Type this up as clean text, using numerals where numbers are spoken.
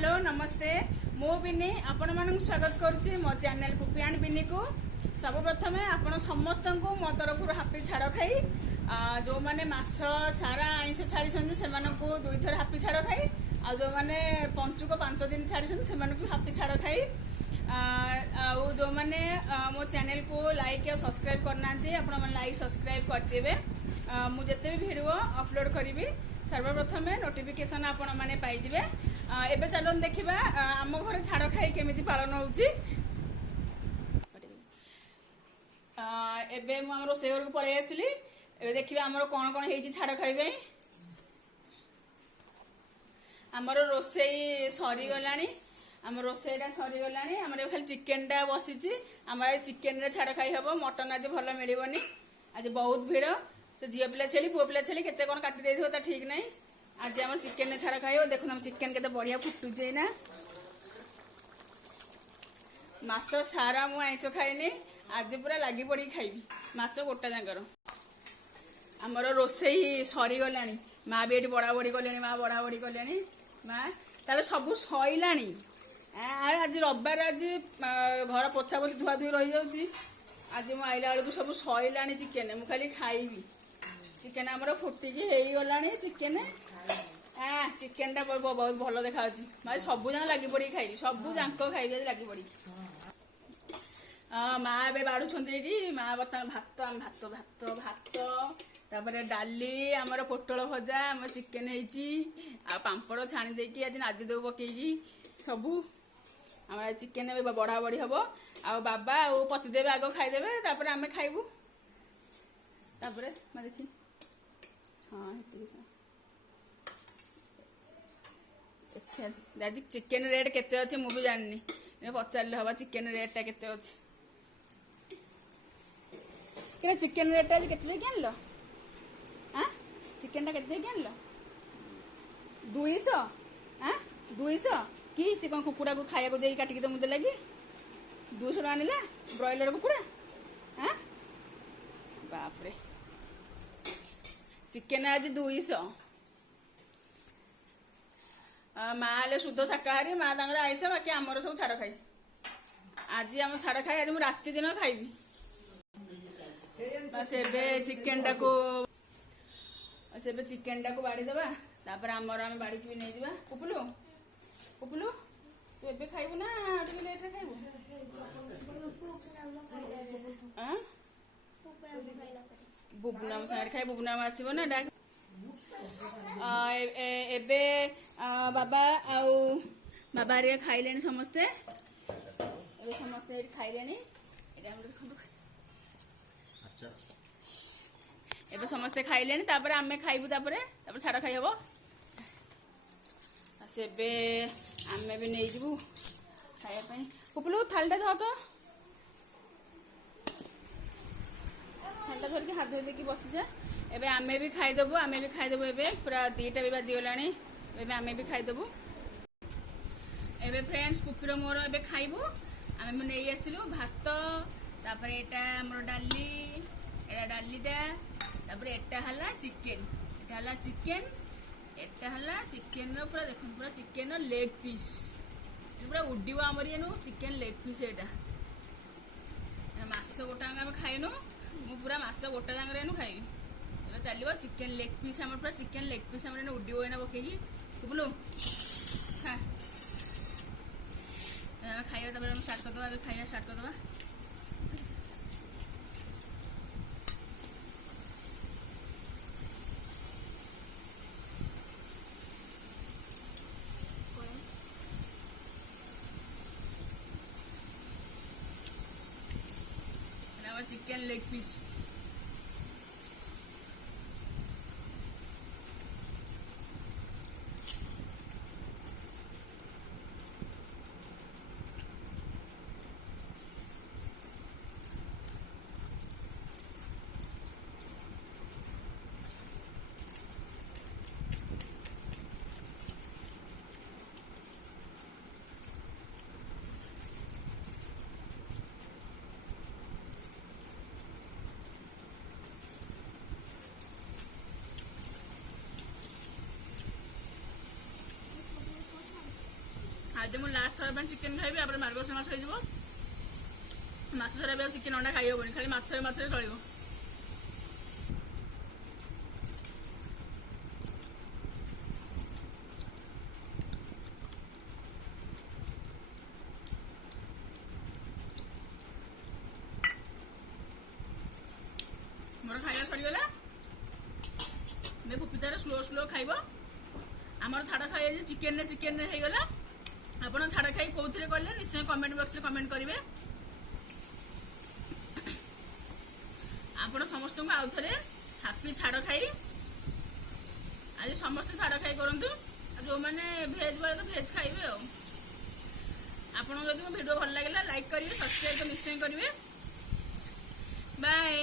Hello नमस्ते मु बिनी आपण मानक स्वागत करुच्ची मो चैनल पुपी एंड बिनी को सब प्रथम आपण समस्त को मो तरफ हापी छाड़ खाई जो मैंने मास सारा आईष छाड़ी से दुई थर हापी छाड़ खाई आ जो मैंने पंचुक 5 दिन छाड़ी से हापी छाड़ खाई जो मैंने मो चैनल को लाइक या सब्सक्राइब करना आपण लाइक सब्सक्राइब करदेवे मुझे भी वीडियो अपलोड करी सर्वप्रथम नोटिफिकेशन आपण मैंने पाइबे। एबे चलो देखा आम घर छाड़ खाई केमी पालन होची। एबे मु रोषे घर को पलि आसली। एबे देखिए आमर कौन कौन है छाड़ खाई आमर रोषे सरीगला आम रोषेटा सरीगला आम खाली चिकेनटा बसी आम चिकेन छाड़ खाई हम मटन आज भल मिलनी आज बहुत भीड़ से झील पिला छेली पुओ पिला छेली केते कौन काटी दे ठीक नहीं आज आम चिकेन छाड़ खाई देखो हम चिकेन के बढ़िया फुटुचे ना मास सारा मु आईष खाइनी आज पूरा लगी पड़ी खाइबी मास गोटा जाकर आमर रोषे सरीगला माँ भी ये बड़ा बड़ी कले माँ बड़ा बड़ी कले माँ तार सब सैला आज रविवार आज घर पोछा पोछी धुआ धुई रही जाऊँगी आज मु आइला बेलू सब सैला चिकेन मु खाली खाइबी चिकेन आमर फुटिकी हो गला चिकेन चिकेन टा बहुत भल देखा मैं सबू जाक लगी पड़ी खाइबी सबू जाक खाइबी लगी पड़ी माँ ए बाढ़ुंट माँ बर्तमान भात भात भात भात तापर डाली आमर पोटल भजा आम चिकेन आ पापड़ छाणी देकी आज नादी देव पकईकी सबू आम चिकेन बढ़ा बढ़ी हम आ बाबा आ पतिदेव आग खाईदेवे तापर आम खाइबू तापर मैं देखी हाँ आज चिकेन रेट केते अच्छे मु भी जानी पचारे हवा चिकेन रेटा केते अच्छे चिकेन रेट आज केते देके आनल हाँ चिकेन केते देके आनल 200 हाँ 200 कि सी कौन कुकुड़ा को खाया दे काटिकी मुझे लगी 200 टका आनिला ब्रॉयलर कुकुड़ा हाँ बापरे चिकेन आज 200 माँ हेल्ले शुद्ध शाकाहारी माँ तंगर आईस बाकी आमर सब छाड़ खाई आज आम छाड़ खाई आज मुझे राति दिन खाइबी बस एबे चिकेन टा को चिकेन टा को बाड़ी दबा तापर आमर आम बाड़ी भी नहीं जावा पुपुलु पुपुलु तू एबे खाइबू ना टिके लेट रे खाइबू हां बुबना साइड खाइ बुबना आसीबो ना डाक एबे बाबा आउ बाबा रे खाइलेनी समस्ते एबे समस्ते खाइलेनी एटा हम देखो अच्छा एबे समस्ते खाइलेनी तापर आमे खाइबू तापर छाड़ खाइ हबो सेबे आमे भी नहीं जीवु खाया पई पुपलु थालटा धो तो थालटा धर के हाथ धो देकी बसी जा एबे आमे भी खाइदेबु एबे पूरा 2टा भी बाजी गलानी एबे आमे भी खाइदेबु एबे फ्रेंड्स पुपीर मोर एबे खाइबु आमे मु नहीं आसिलु भात तापर एटा हमर डालीटा तापर एटा हला चिकेन एटा हला चिकेन रो पूरा देखो पूरा चिकेन लेग पीस पूरा उड्डीबो हमर येनु चिकेन लेग पीस एटा मास गोटा आमे खाइनु मु पूरा मास गोटा जांगर एनु खाइबी एबे चलिबो चिकेन लेग पीस हमर पूरा चिकेन लेग पीस हमर एनु उड्डीबो एना पकेगी बुबलु हां खाइबा तबे हम स्टार्ट कर दबा खाइबा स्टार्ट कर दबा चिकेन लेग पीस आज मुझे लास्ट थर पर चिकेन खाइबी आप मार्गशीर मास हो मास सारा भी चिकेन अंडा खाई हेनी खाली माछरे चलो। मोर खाଇବା सरीगला मैं पुपितार स्लो खाइब आमर छाड़ खाई चिकेन हो गला आपड़ छाड़ खाई कौन कले निश्चय कमेंट बॉक्स में कमेंट करेंगे। आपण समस्त को आउ थे हापी छाड़ खाई आज समस्त छाड़ खाई करूँ जो मैंने भेज वाले तो भेज खाइबे आपको जब मो वीडियो भल लगे लाइक करेंगे सब्सक्राइब तो निश्चय करेंगे। बाय।